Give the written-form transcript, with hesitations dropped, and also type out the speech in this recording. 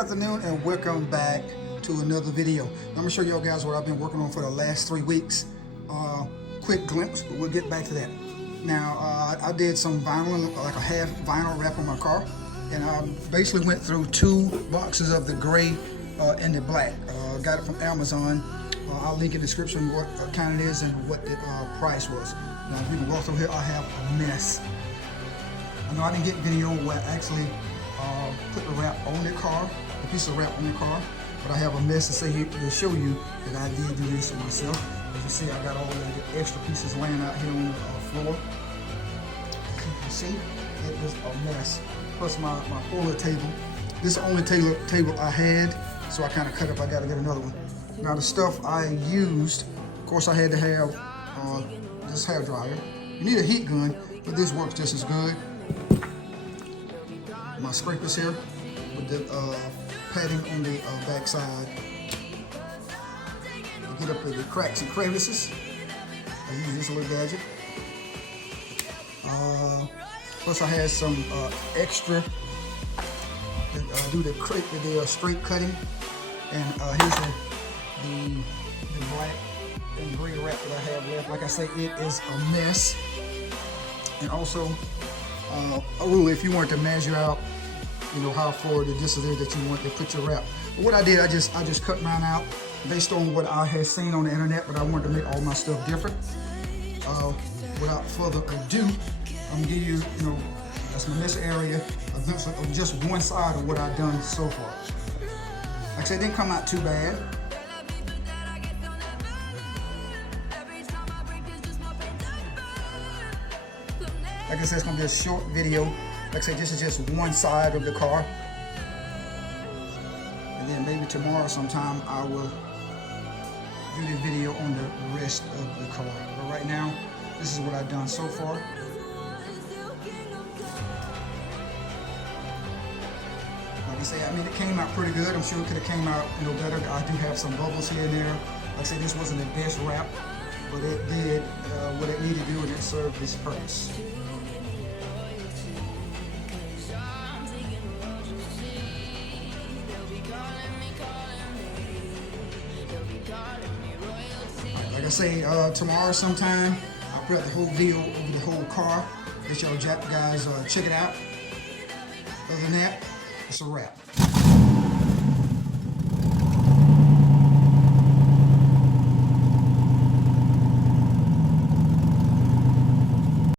afternoon and welcome back to another video. I'm going to show y'all guys what I've been working on for the last 3 weeks. Quick glimpse, but we'll get back to that. Now, I did some vinyl, like a half vinyl wrap on my car, and I basically went through 2 boxes of the gray and the black. Got it from Amazon. I'll link in the description what kind it is and what the price was. Now, if you can go through here, I have a mess. I know I didn't get video where I actually put the wrap on the car, the piece of wrap on the car, but I have a mess to say here to show you that I did do this myself. As you see, I got all the extra pieces laying out here on the floor. As you can see, it is a mess. Plus my puller table. This is the only table I had, so I kind of cut up. I got to get another one. Now the stuff I used, of course, I had to have this hair dryer. You need a heat gun, but this works just as good. My scrapers here with the padding on the back side. To get up at the cracks and crevices, I use this little gadget. Plus I had some extra that do the straight cutting. And here's the black and gray wrap that I have left. Like I say, it is a mess. And also, a rule, if you want to measure out, you know, how far the distance is that you want to put your wrap. But what I did, I just cut mine out based on what I had seen on the internet, but I wanted to make all my stuff different. Without further ado, I'm gonna give you, that's my mess area, a glimpse of just one side of what I've done so far. Like I said, it didn't come out too bad. Like I said, it's gonna be a short video. Like I said, this is just one side of the car. And then maybe tomorrow sometime I will do the video on the rest of the car. But right now, this is what I've done so far. Like I say, I mean, it came out pretty good. I'm sure it could have came out, better. I do have some bubbles here and there. Like I said, this wasn't the best wrap, but it did what it needed to do, and it served its purpose. Like I say, tomorrow sometime, I'll put up the whole video over the whole car. Let y'all guys check it out. Other than that, it's a wrap.